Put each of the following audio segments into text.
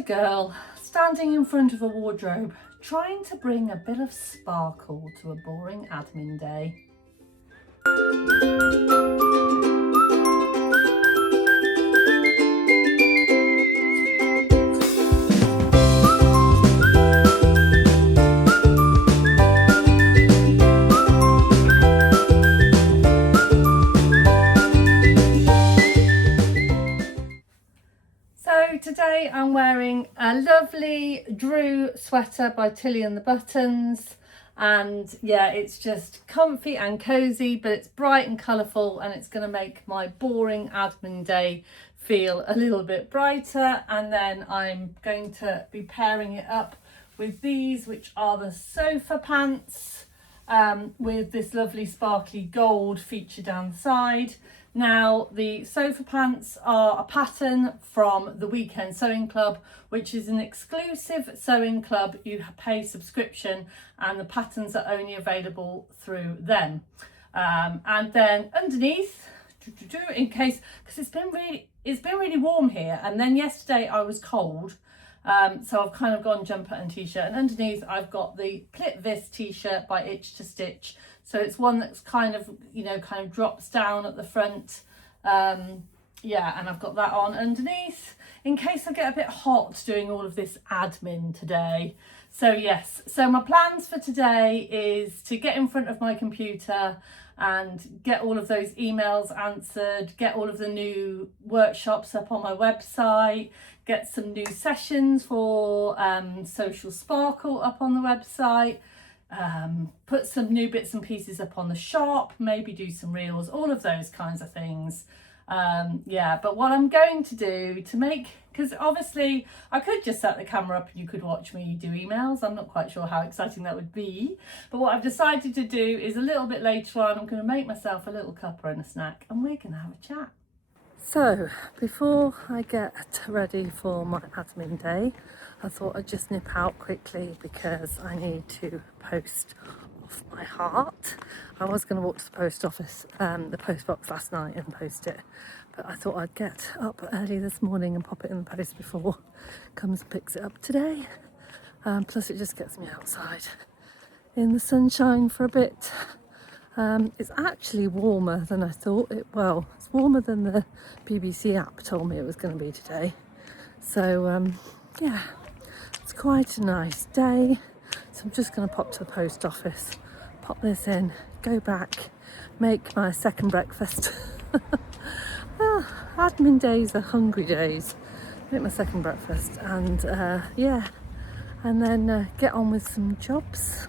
a girl standing in front of a wardrobe trying to bring a bit of sparkle to a boring admin day. Today I'm wearing a lovely Drew sweater by Tilly and the Buttons, and yeah, it's just comfy and cozy, but it's bright and colourful, and it's going to make my boring admin day feel a little bit brighter. And then I'm going to be pairing it up with these, which are the sofa pants, with this lovely sparkly gold feature down the side. Now, the sofa pants are a pattern from the Weekend Sewing Club, which is an exclusive sewing club. You pay subscription and the patterns are only available through them. And then underneath, in case, because it's been really warm here, and then yesterday I was cold, so I've kind of gone jumper and t-shirt, and underneath I've got the Plitvice t-shirt by Itch to Stitch. So it's one that's kind of drops down at the front. Yeah, and I've got that on underneath in case I get a bit hot doing all of this admin today. So yes, so my plans for today is to get in front of my computer and get all of those emails answered, get all of the new workshops up on my website, get some new sessions for Social Sparkle up on the website, put some new bits and pieces up on the shop, maybe do some reels, all of those kinds of things. Yeah, but what I'm going to do to make, because obviously I could just set the camera up and you could watch me do emails. I'm not quite sure how exciting that would be, but what I've decided to do is a little bit later on, I'm going to make myself a little cuppa and a snack, and we're going to have a chat. So before I get ready for my admin day, I thought I'd just nip out quickly because I need to post off my heart. I was going to walk to the post office, the post box last night, and post it, but I thought I'd get up early this morning and pop it in the post before comes and picks it up today. Plus it just gets me outside in the sunshine for a bit. It's actually warmer than I thought it. Well, it's warmer than the BBC app told me it was going to be today. So yeah, it's quite a nice day. So I'm just going to pop to the post office, pop this in, go back, make my second breakfast. Admin days are hungry days. Make my second breakfast and yeah, and then get on with some jobs.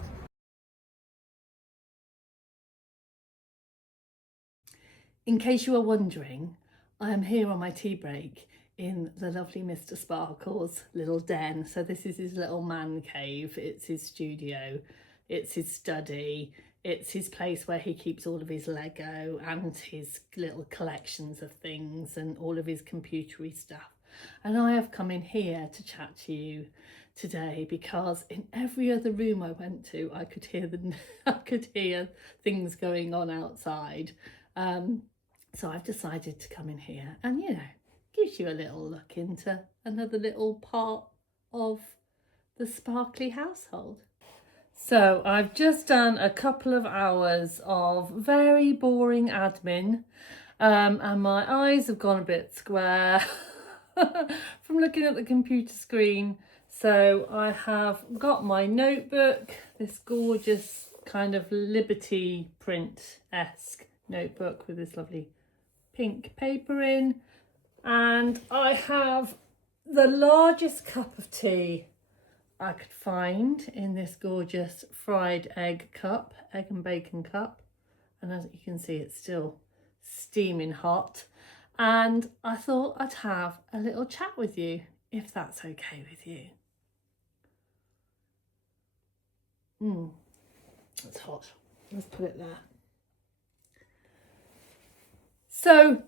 In case you are wondering, I am here on my tea break in the lovely Mr. Sparkle's little den. So this is his little man cave, it's his studio, it's his study, it's his place where he keeps all of his Lego and his little collections of things and all of his computery stuff. And I have come in here to chat to you today because in every other room I went to, I could hear things going on outside. So I've decided to come in here and, gives you a little look into another little part of the sparkly household. So I've just done a couple of hours of very boring admin, and my eyes have gone a bit square from looking at the computer screen. So I have got my notebook, this gorgeous kind of Liberty print-esque notebook with this lovely pink paper in, and I have the largest cup of tea I could find in this gorgeous fried egg cup, egg and bacon cup, and as you can see it's still steaming hot, and I thought I'd have a little chat with you if that's okay with you. It's hot, let's put it there. So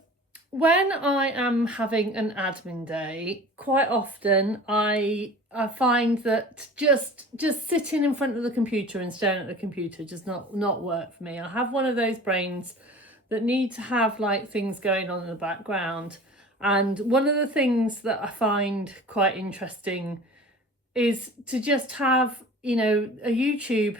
when I am having an admin day, quite often I find that just sitting in front of the computer and staring at the computer does not work for me. I have one of those brains that need to have like things going on in the background, And one of the things that I find quite interesting is to just have, you know, a YouTube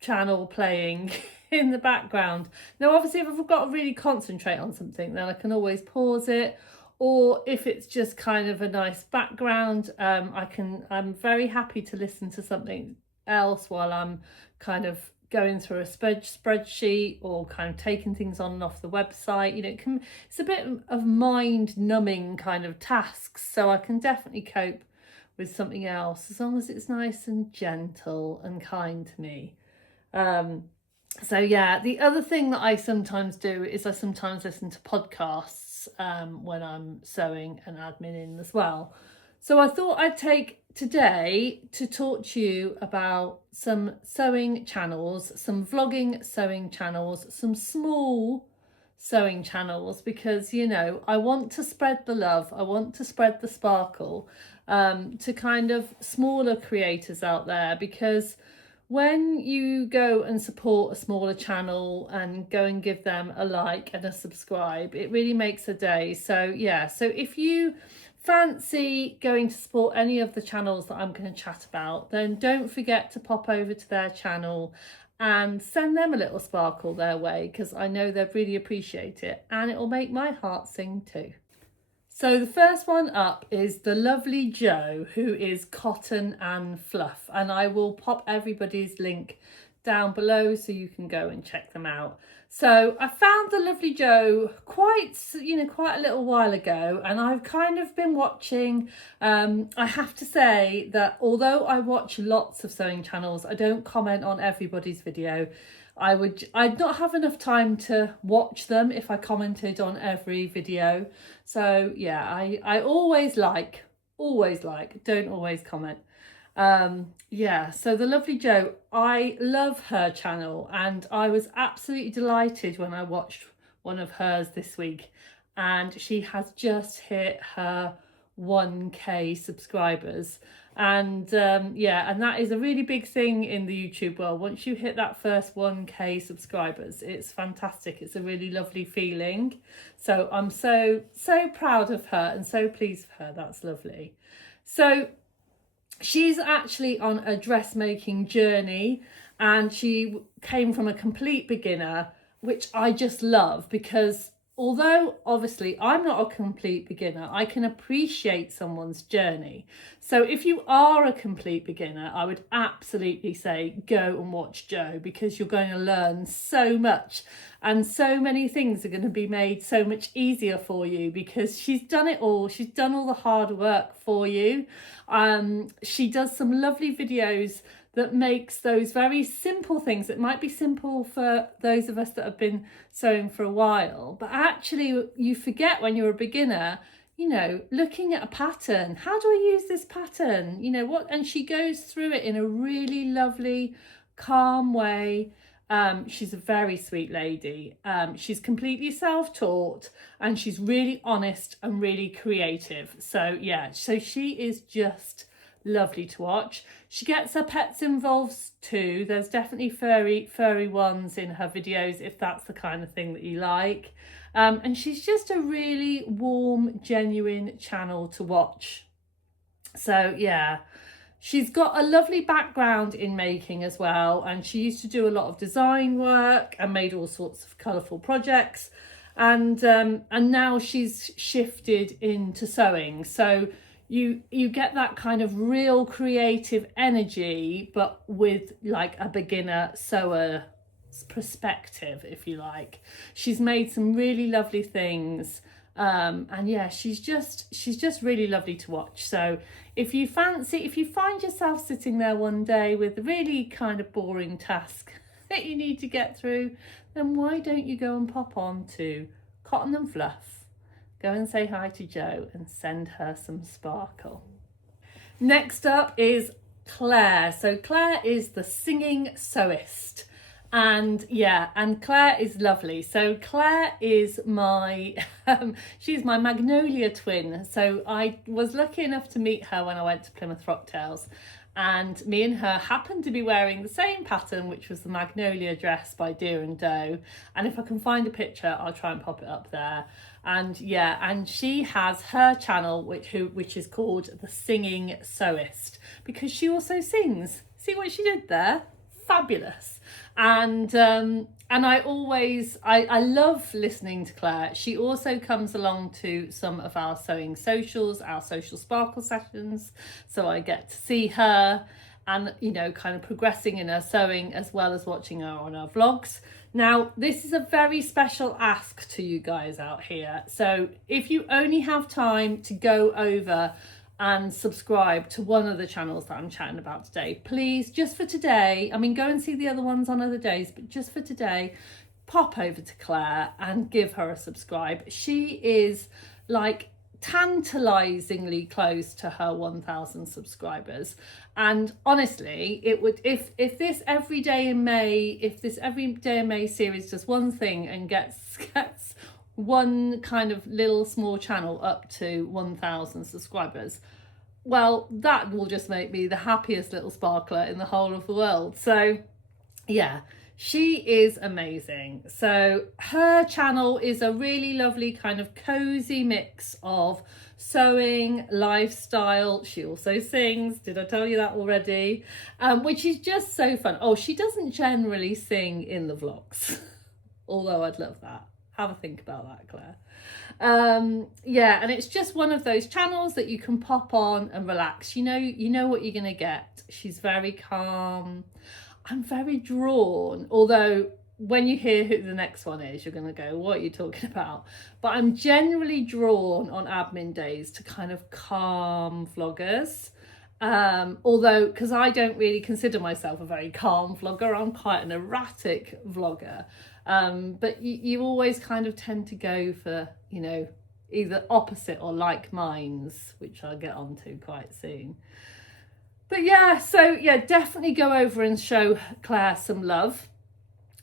channel playing in the background. Now, obviously, if I've got to really concentrate on something, then I can always it. Or if it's just kind of a nice background, I'm very happy to listen to something else while I'm kind of going through a spreadsheet or kind of taking things on and off the website. You know, it's a bit of mind numbing kind of tasks. So I can definitely cope with something else as long as it's nice and gentle and kind to me. So yeah, the other thing that I sometimes do is I sometimes listen to podcasts when I'm sewing and adminning as well. So I thought I'd take today to talk to you about some sewing channels, some vlogging sewing channels, some small sewing channels, because, you know, I want to spread the love, I want to spread the sparkle to kind of smaller creators out there, because when you go and support a smaller channel and go and give them a like and a subscribe, it really makes a day. So yeah, so if you fancy going to support any of the channels that I'm going to chat about, then don't forget to pop over to their channel and send them a little sparkle their way, because I know they'd really appreciate it, and it will make my heart sing too. So the first one up is the lovely Jo, who is Cotton and Fluff, and I will pop everybody's link down below so you can go and check them out. So I found the lovely Jo quite a little while ago, and I've kind of been watching. I have to say that although I watch lots of sewing channels, I don't comment on everybody's video. I'd not have enough time to watch them if I commented on every video. So yeah, I always like, don't always comment. Yeah, so the lovely Jo, I love her channel, and I was absolutely delighted when I watched one of hers this week, and she has just hit her 1K subscribers. And yeah, and that is a really big thing in the YouTube world. Once you hit that first 1K subscribers, it's fantastic. It's a really lovely feeling. So I'm so proud of her and so pleased for her. That's lovely. So she's actually on a dressmaking journey, and she came from a complete beginner, which I just love, because although obviously I'm not a complete beginner, I can appreciate someone's journey. So if you are a complete beginner, I would absolutely say go and watch Jo, because you're going to learn so much, and so many things are going to be made so much easier for you, because she's done it all. She's done all the hard work for you. She does some lovely videos that makes those very simple things. It might be simple for those of us that have been sewing for a while, but actually you forget when you're a beginner, you know, looking at a pattern. How do I use this pattern? You know what? And she goes through it in a really lovely, calm way. She's a very sweet lady. She's completely self-taught, and she's really honest and really creative. So yeah, so she is just lovely to watch. She gets her pets involved too. There's definitely furry ones in her videos, if that's the kind of thing that you like. And she's just a really warm, genuine channel to watch. So yeah, she's got a lovely background in making as well, and she used to do a lot of design work and made all sorts of colourful projects, and now she's shifted into sewing. So you get that kind of real creative energy, but with like a beginner sewer perspective, if you like. She's made some really lovely things, and yeah, she's just really lovely to watch. So if you find yourself sitting there one day with a really kind of boring task that you need to get through, then why don't you go and pop on to Cotton and Fluff? Go and say hi to Jo and send her some sparkle. Next up is Clare. So Clare is the Singing Sewist. And yeah, and Clare is lovely. So Clare is my, she's my Magnolia twin. So I was lucky enough to meet her when I went to Plymouth Rocktails. And me and her happened to be wearing the same pattern, which was the Magnolia dress by Deer and Doe. And if I can find a picture, I'll try and pop it up there. And yeah, and she has her channel which is called the Singing Sewist, because she also sings. See what she did there? Fabulous. And I always I love listening to Claire. She also comes along to some of our sewing socials, our social sparkle sessions, so I get to see her and, you know, kind of progressing in her sewing, as well as watching her on our vlogs. Now, this is a very special ask to you guys out here. So if you only have time to go over and subscribe to one of the channels that I'm chatting about today, please, just for today, I mean, go and see the other ones on other days, but just for today, pop over to Claire and give her a subscribe. She is like tantalizingly close to her 1,000 subscribers, and honestly, it would, if this everyday in May series does one thing and gets one kind of little small channel up to 1,000 subscribers, well, that will just make me the happiest little sparkler in the whole of the world. So yeah, she is amazing. So her channel is a really lovely kind of cozy mix of sewing, lifestyle. She also sings. Did I tell you that already? Which is just so fun. Oh, she doesn't generally sing in the vlogs, although I'd love that. Have a think about that, Claire. Yeah, and it's just one of those channels that you can pop on and relax. You know what you're gonna get. She's very calm. I'm very drawn, although when you hear who the next one is, you're going to go, what are you talking about? But I'm generally drawn on admin days to kind of calm vloggers. Although, because I don't really consider myself a very calm vlogger, I'm quite an erratic vlogger. But you always kind of tend to go for, you know, either opposite or like minds, which I'll get onto quite soon. But yeah, so yeah, definitely go over and show Claire some love.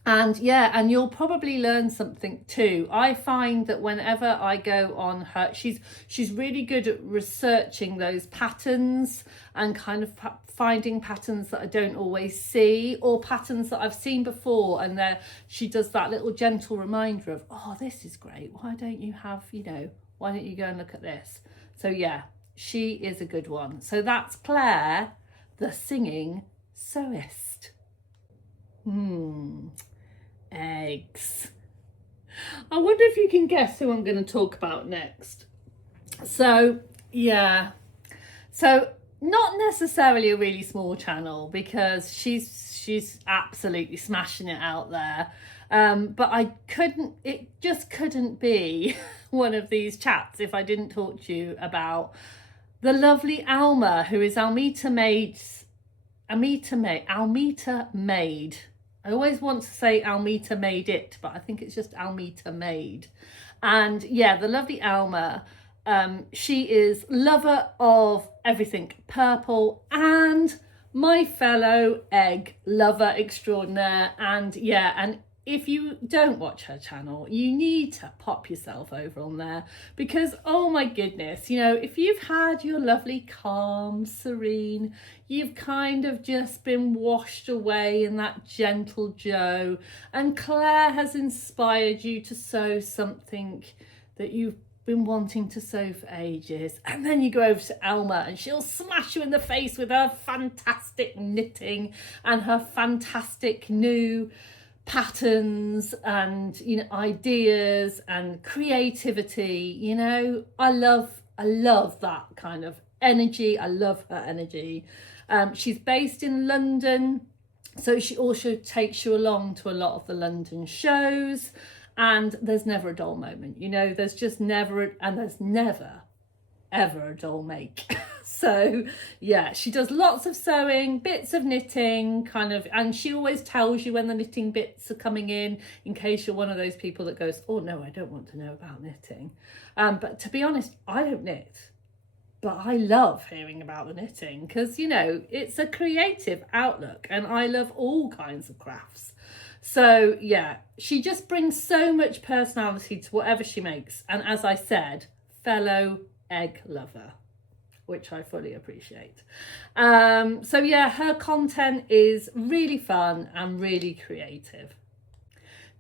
And yeah, and you'll probably learn something too. I find that whenever I go on her, she's really good at researching those patterns and kind of finding patterns that I don't always see, or patterns that I've seen before. And there she does that little gentle reminder of, oh, this is great. Why don't you have, you know, why don't you go and look at this? So yeah, she is a good one. So that's Claire, the Singing Sewist. Eggs. I wonder if you can guess who I'm going to talk about next. So yeah, so not necessarily a really small channel, because she's absolutely smashing it out there. But it just couldn't be one of these chats if I didn't talk to you about the lovely Alma, who is Almita Made. I always want to say Almita Made It, but I think it's just Almita Made. And yeah, the lovely Alma, she is lover of everything purple and my fellow egg lover extraordinaire. And yeah, and if you don't watch her channel, you need to pop yourself over on there, because oh my goodness, you know, if you've had your lovely calm, serene, you've kind of just been washed away in that gentle Joe, and Claire has inspired you to sew something that you've been wanting to sew for ages, and then you go over to Alma and she'll smash you in the face with her fantastic knitting and her fantastic new patterns and, you know, ideas and creativity. You know, I love that kind of energy. I love her energy. She's based in London, so she also takes you along to a lot of the London shows, and there's never a dull moment. You know, there's just never, and there's never ever a dull make. So yeah, she does lots of sewing, bits of knitting, kind of, and she always tells you when the knitting bits are coming in case you're one of those people that goes, oh no, I don't want to know about knitting. But to be honest, I don't knit, but I love hearing about the knitting, because, you know, it's a creative outlook and I love all kinds of crafts. So yeah, she just brings so much personality to whatever she makes, and as I said, fellow egg lover, which I fully appreciate. So yeah, her content is really fun and really creative.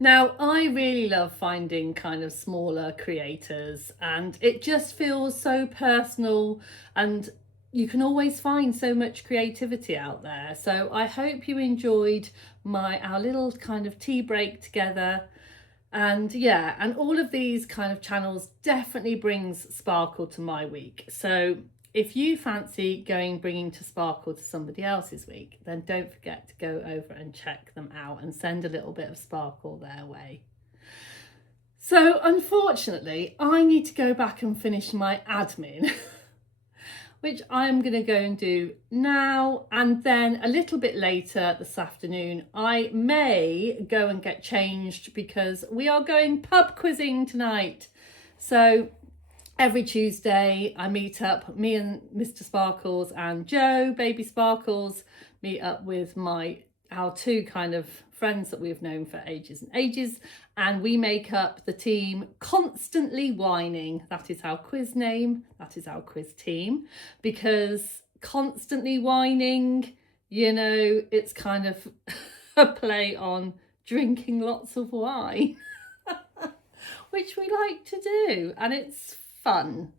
Now, I really love finding kind of smaller creators, and it just feels so personal, and you can always find so much creativity out there. So I hope you enjoyed our little kind of tea break together. And yeah, and all of these kind of channels definitely brings sparkle to my week. So if you fancy bringing to sparkle to somebody else's week, then don't forget to go over and check them out and send a little bit of sparkle their way. So unfortunately, I need to go back and finish my admin, which I'm going to go and do now, and then a little bit later this afternoon I may go and get changed because we are going pub quizzing tonight. So every Tuesday I meet up, me and Mr. Sparkles and Joe, Baby Sparkles, meet up with our two kind of friends that we've known for ages and ages, and we make up the team Constantly Whining. That is our quiz name, that is our quiz team, because constantly whining, you know, it's kind of a play on drinking lots of wine, which we like to do, and it's fun.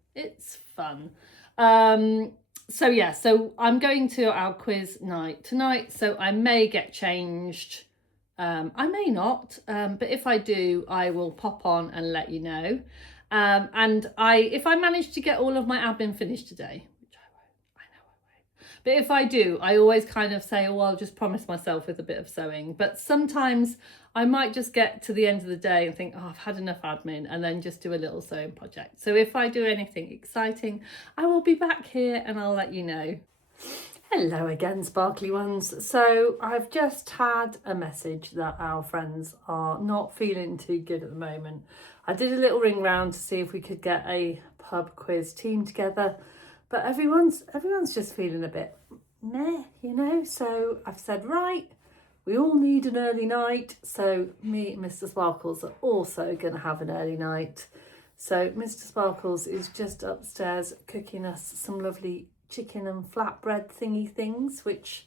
So yeah, so I'm going to our quiz night tonight, so I may get changed, I may not, but if I do, I will pop on and let you know. And if I manage to get all of my admin finished today, which I know I won't, but if I do, I always kind of say, oh, I'll just promise myself with a bit of sewing. But sometimes I might just get to the end of the day and think, oh, I've had enough admin, and then just do a little sewing project. So if I do anything exciting, I will be back here and I'll let you know. Hello again, sparkly ones. So I've just had a message that our friends are not feeling too good at the moment. I did a little ring round to see if we could get a pub quiz team together, but everyone's just feeling a bit meh, you know. So I've said, right, we all need an early night. So me and Mr. Sparkles are also going to have an early night. So Mr. Sparkles is just upstairs cooking us some lovely chicken and flatbread thingy things, which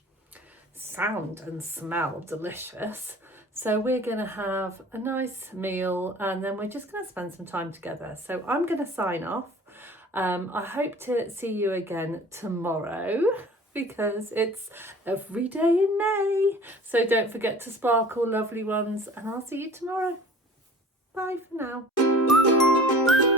sound and smell delicious. So we're going to have a nice meal, and then we're just going to spend some time together. So I'm going to sign off. I hope to see you again tomorrow, because it's every day in May. So don't forget to sparkle, lovely ones, and I'll see you tomorrow. Bye for now.